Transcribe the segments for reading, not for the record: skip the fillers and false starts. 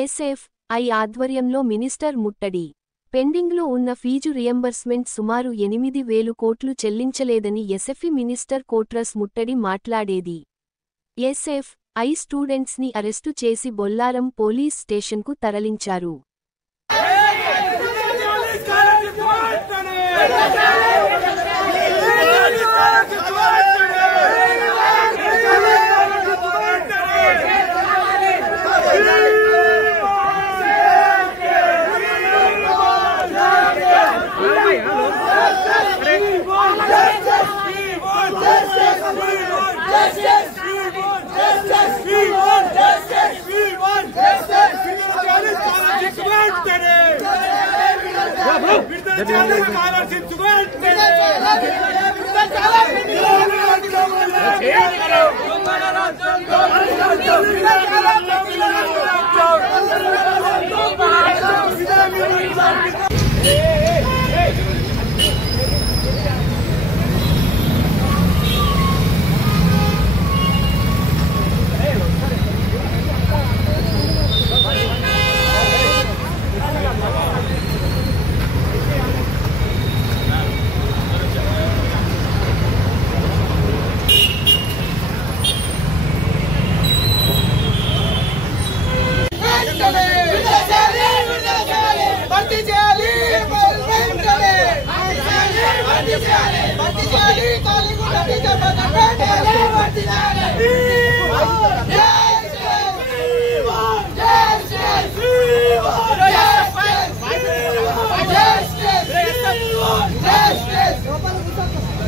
SFI ఆధ్వర్యంలో minister ముట్టడి. పెండింగ్లో ఉన్న ఫీజు రియంబర్స్మెంట్ సుమారు 8,000 కోట్లు చెల్లించలేదని ఎస్ఎఫ్ఐ మినిస్టర్ కోట్రస్ ముట్టడి మాట్లాడేది. ఎస్ఎఫ్ఐ స్టూడెంట్స్ని అరెస్టు చేసి బొల్లారం పోలీస్ స్టేషన్కు తరలించారు.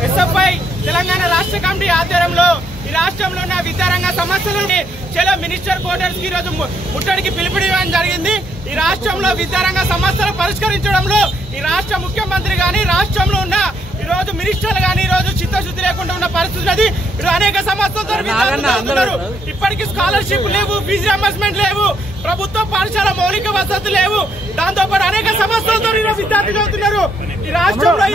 ఎస్ఎఫ్ఐ తెలంగాణ రాష్ట్ర కమిటీ ఆధ్వర్యంలో ఈ రాష్ట్రంలో ఉన్న విద్యారంగ సమస్యలని చాలా మినిస్టర్ క్వార్టర్స్ కి ఈరోజు ముట్టడికి పిలుపునివ్వడం జరిగింది. ఈ రాష్ట్రంలో విద్యారంగ సమస్యలు పరిష్కరించడంలో ఈ రాష్ట్ర ముఖ్యమంత్రి గాని రాష్ట్రంలో ఉన్న ఈ రోజు మినిస్టర్లు గాని ఈ రోజు చిత్తశుద్ధి లేకుండా ఉన్న పరిస్థితి అది. అనేక సమస్యలతో ఇప్పటికీ స్కాలర్షిప్ లేవు, ఫీజు రియంబర్స్మెంట్ లేవు, ప్రభుత్వ పాఠశాల మౌలిక వసతులు లేవు, దాంతో పాటు అనేక సమస్యలతో విద్యార్థులు అవుతున్నారు ఈ రాష్ట్రంలో.